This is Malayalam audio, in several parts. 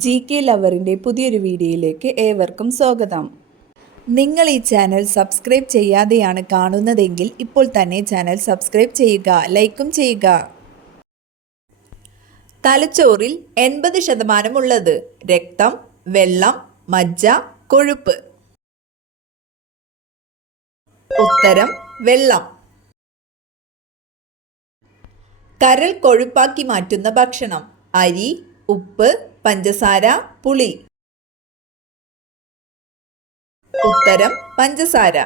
GK ലവറിൻ്റെ പുതിയൊരു വീഡിയോയിലേക്ക് ഏവർക്കും സ്വാഗതം. നിങ്ങൾ ഈ ചാനൽ സബ്സ്ക്രൈബ് ചെയ്യാതെയാണ് കാണുന്നതെങ്കിൽ ഇപ്പോൾ തന്നെ ചാനൽ സബ്സ്ക്രൈബ് ചെയ്യുക, ലൈക്കും ചെയ്യുക. തലച്ചോറിൽ 80% ഉള്ളത് രക്തം, വെള്ളം, മജ്ജ, കൊഴുപ്പ്. ഉത്തരം വെള്ളം. കരൾ കൊഴുപ്പാക്കി മാറ്റുന്ന ഭക്ഷണം അരി, ഉപ്പ്, പഞ്ചസാര, പുളി. ഉത്തരം പഞ്ചസാര.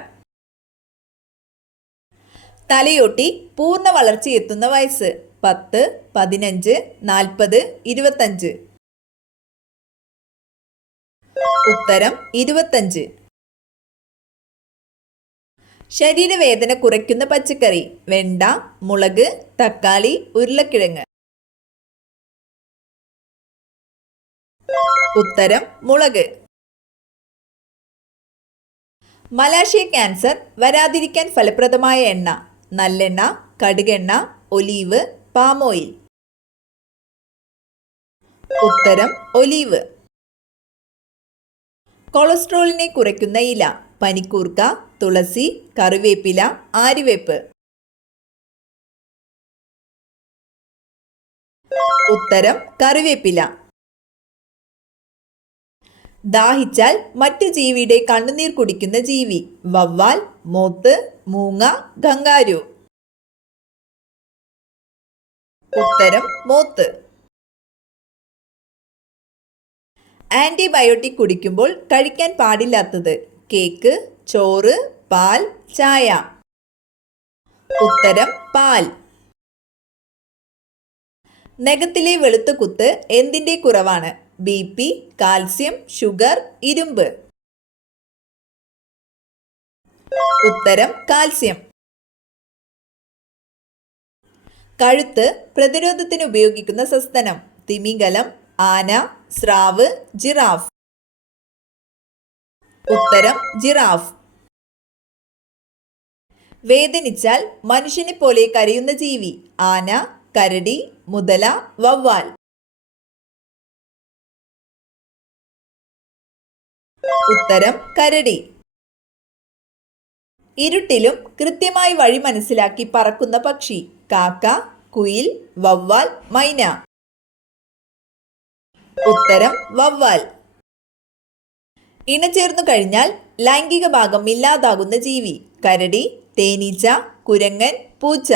തലയോട്ടി പൂർണ്ണ വളർച്ചയെത്തുന്ന വയസ്സ് 10, 15, 40, 25. ഉത്തരം 25. ശരീരവേദന കുറയ്ക്കുന്ന പച്ചക്കറി വെണ്ട, മുളക്, തക്കാളി, ഉരുളക്കിഴങ്ങ്. ഉത്തരം മുളക്. മലാശയ ക്യാൻസർ വരാതിരിക്കാൻ ഫലപ്രദമായ എണ്ണ നല്ലെണ്ണ, കടുകെണ്ണ, ഒലീവ്, പാം ഓയിൽ. ഉത്തരം ഒലീവ്. കൊളസ്ട്രോളിനെ കുറയ്ക്കുന്ന ഇല പനിക്കൂർക്ക, തുളസി, കറിവേപ്പില, ആര്യവേപ്പ്. ഉത്തരം കറിവേപ്പില. ദാഹിച്ചാൽ മറ്റു ജീവിയുടെ കണ്ണുനീർ കുടിക്കുന്ന ജീവി വവ്വാൽ, മോത്ത്, മൂങ്ങ, ഗംഗാരു. ഉത്തരം മോത്ത്. ആന്റിബയോട്ടിക് കുടിക്കുമ്പോൾ കഴിക്കാൻ പാടില്ലാത്തത് കേക്ക്, ചോറ്, പാൽ, ചായ. ഉത്തരം പാൽ. നഖത്തിലെ വെളുത്ത കുത്ത് എന്തിന്റെ കുറവാണ് BP, കാൽസ്യം, ഷുഗർ, ഇരുമ്പ്. ഉത്തരം കാൽസ്യം. കഴുത്ത് പ്രതിരോധത്തിന് ഉപയോഗിക്കുന്ന സസ്തനം തിമിംഗലം, ആന, സ്രാവ്, ജിറാഫ്. ഉത്തരം ജിറാഫ്. വേദനിച്ചാൽ മനുഷ്യനെ പോലെ കരയുന്ന ജീവി ആന, കരടി, മുതല, വവ്വാൽ. ഉത്തരം കരടി. ഇരുട്ടിലും കൃത്യമായി വഴി മനസ്സിലാക്കി പറക്കുന്ന പക്ഷി കാക്ക, കുയിൽ, വവ്വാൽ, മൈന. ഉത്തരം വവ്വാൽ. ഇണചേർന്നു കഴിഞ്ഞാൽ ലൈംഗിക ഭാഗം ഇല്ലാതാകുന്ന ജീവി കരടി, തേനീച്ച, കുരങ്ങൻ, പൂച്ച.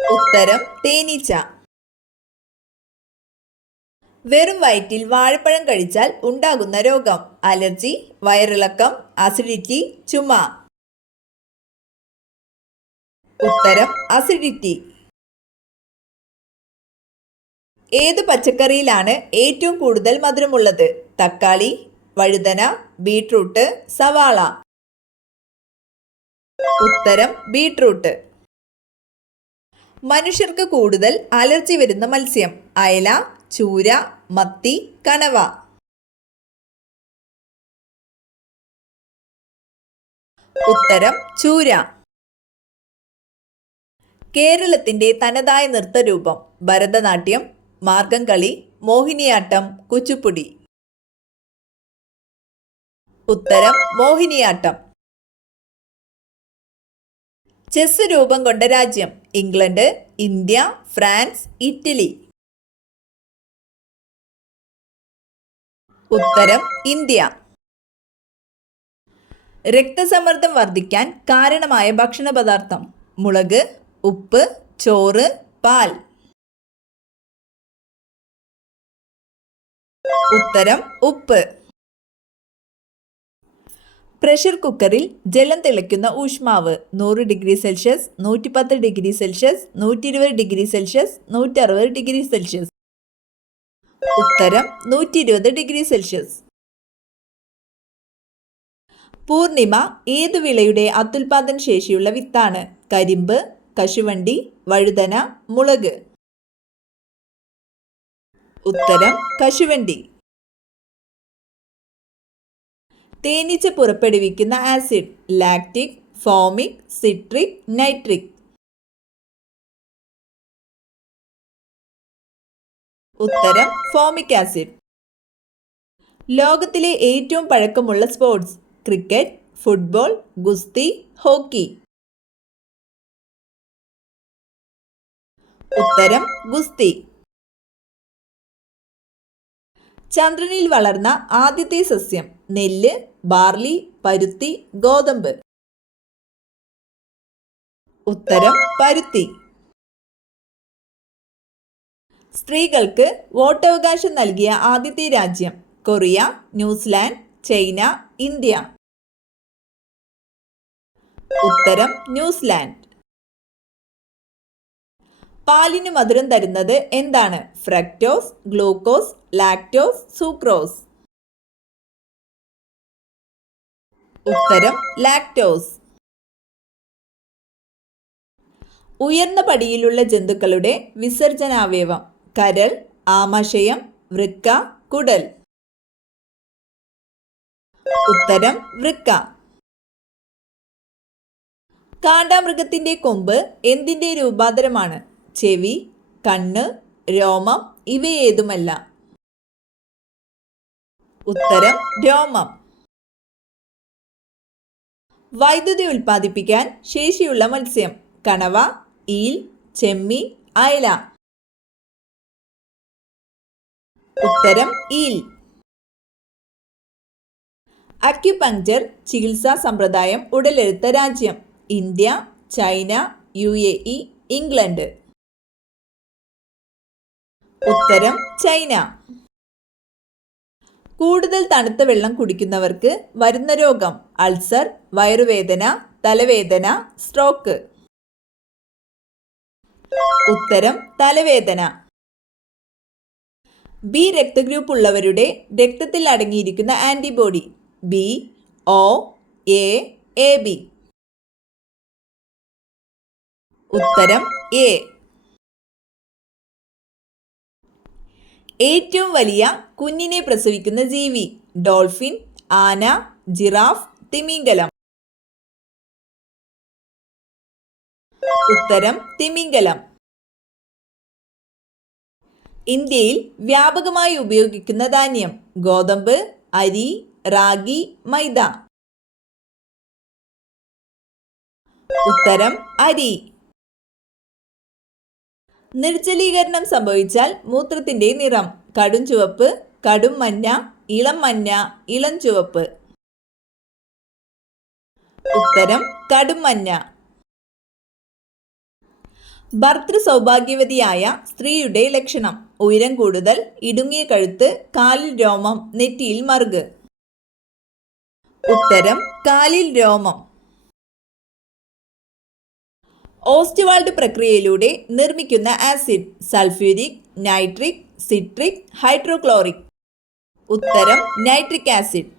ഉത്തരം തേനീച്ച. വെറും വയറ്റിൽ വാഴപ്പഴം കഴിച്ചാൽ ഉണ്ടാകുന്ന രോഗം അലർജി, വയറിളക്കം, അസിഡിറ്റി, ചുമ. ഉത്തരം അസിഡിറ്റി. ഏതു പച്ചക്കറിയിലാണ് ഏറ്റവും കൂടുതൽ മധുരമുള്ളത് തക്കാളി, വഴുതന, ബീട്രൂട്ട്, സവാള. ഉത്തരം ബീട്രൂട്ട്. മനുഷ്യർക്ക് കൂടുതൽ അലർജി വരുന്ന മത്സ്യം അയല, ചൂര, മത്തി, കണവ. ഉത്തരം ചൂര. കേരളത്തിന്റെ തനതായ നൃത്തരൂപം ഭരതനാട്യം, മാർഗംകളി, മോഹിനിയാട്ടം, കുച്ചിപ്പുടി. ഉത്തരം മോഹിനിയാട്ടം. ചെസ് രൂപം കൊണ്ട രാജ്യം ഇംഗ്ലണ്ട്, ഇന്ത്യ, ഫ്രാൻസ്, ഇറ്റലി. ഉത്തരം ഇന്ത്യ. രക്തസമ്മർദ്ദം വർദ്ധിക്കാൻ കാരണമായ ഭക്ഷണ പദാർത്ഥം മുളക്, ഉപ്പ്, ചോറ്, പാൽ. ഉത്തരം ഉപ്പ്. പ്രഷർ കുക്കറിൽ ജലം തിളയ്ക്കുന്ന ഊഷ്മാവ് 100°C, 110°C, 120°C, 160°C. ഉത്തരം 120°C. പൂർണിമ ഏതു വിളയുടെ അത്യുൽപാദന ശേഷിയുള്ള വിത്താണ് കരിമ്പ്, കശുവണ്ടി, വഴുതന, മുളക്. ഉത്തരം കശുവണ്ടി. തേനീച്ച പുറപ്പെടുവിക്കുന്ന acid lactic, formic, citric, nitric. ഉത്തരം ഫോമിക് ആസിഡ്. ലോകത്തിലെ ഏറ്റവും പഴക്കമുള്ള സ്പോർട്സ്? ക്രിക്കറ്റ്, ഫുട്ബോൾ, ഗുസ്തി, ഹോക്കി. ഉത്തരം ഗുസ്തി. ചന്ദ്രനിൽ വളർന്ന ആദ്യത്തെ സസ്യം? നെല്ല്, ബാർലി, പരുത്തി, ഗോതമ്പ്. ഉത്തരം പരുത്തി. സ്ത്രീകൾക്ക് വോട്ടവകാശം നൽകിയ ആദ്യത്തെ രാജ്യം? Korea, New Zealand, China, India. ഉത്തരം ന്യൂസിലാൻഡ്. പാലിന് മധുരം തരുന്നത് എന്താണ്? Fructose, glucose, lactose, sucrose. ഉത്തരം ലാക്ടോസ്. ഉയർന്ന പടിയിലുള്ള ജന്തുക്കളുടെ വിസർജനാവയവം? കരൾ, ആമാശയം, വൃക്ക, കുടൽ. ഉത്തരം വൃക്ക. കാണ്ടാമൃഗത്തിന്റെ കൊമ്പ് എന്തിന്റെ രൂപാന്തരമാണ്? ചെവി, കണ്ണ്, രോമം, ഇവയേതുമല്ല. ഉത്തരം രോമം. വൈദ്യുതി ഉൽപ്പാദിപ്പിക്കാൻ ശേഷിയുള്ള മത്സ്യം? കണവ, ഈൽ, ചെമ്മീൻ, അയല. ഉത്തരം ഈൽ. അക്യുപങ്ക്ചർ ചികിത്സാ സമ്പ്രദായം ഉടലെടുത്ത രാജ്യം? India, China, UAE, England. ഉത്തരം ചൈന. കൂടുതൽ തണുത്ത വെള്ളം കുടിക്കുന്നവർക്ക് വരുന്ന രോഗം? അൾസർ, വയറുവേദന, തലവേദന, സ്ട്രോക്ക്. ഉത്തരം തലവേദന. ബി രക്തഗ്രൂപ്പ് ഉള്ളവരുടെ രക്തത്തിൽ അടങ്ങിയിരിക്കുന്ന antibody? B, O, A, AB. ഉത്തരം A. ഏറ്റവും വലിയ കുഞ്ഞിനെ പ്രസവിക്കുന്ന ജീവി? ഡോൾഫിൻ, ആന, ജിറാഫ്, തിമിംഗലം. ഉത്തരം തിമിംഗലം. ഇന്ത്യയിൽ വ്യാപകമായി ഉപയോഗിക്കുന്ന ധാന്യം? ഗോതമ്പ്, അരി, റാഗി, മൈദ. ഉത്തരം അരി. നിർജ്ജലീകരണം സംഭവിച്ചാൽ മൂത്രത്തിന്റെ നിറം? കടും ചുവപ്പ്, കടും മഞ്ഞ, ഇളം മഞ്ഞ, ഇളം ചുവപ്പ്. ഉത്തരം കടും മഞ്ഞ. ഭർതൃ സൗഭാഗ്യവതിയായ സ്ത്രീയുടെ ലക്ഷണം? ഉയരം കൂടുതൽ, ഇടുങ്ങിയ കഴുത്ത്, കാലിൽ രോമം, നെറ്റിയിൽ മറുക്. ഉത്തരം കാലിൽ രോമം. ഓസ്റ്റ്വാൾഡ് പ്രക്രിയയിലൂടെ നിർമ്മിക്കുന്ന acid? Sulphuric, nitric, citric, hydrochloric. ഉത്തരം നൈട്രിക് ആസിഡ്.